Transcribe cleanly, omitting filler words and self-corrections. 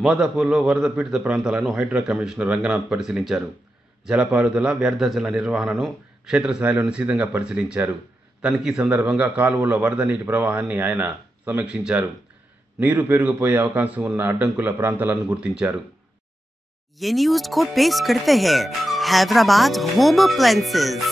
మాదాపూర్లో వరద పీడిత ప్రాంతాలను హైడ్రా కమిషనర్ రంగనాథ్ పరిశీలించారు. జలపారుదల, వ్యర్థ జల నిర్వహణను క్షేత్రస్థాయిలో నిశితంగా పరిశీలించారు. తనిఖీ సందర్భంగా కాలువల్లో వరద నీటి ప్రవాహాన్ని ఆయన సమీక్షించారు. నీరు పెరిగిపోయే అవకాశం ఉన్న అడ్డంకుల ప్రాంతాలను గుర్తించారు. ये न्यूज़ को पेश करते हैं हैदराबाद होम अप्लायंसेज।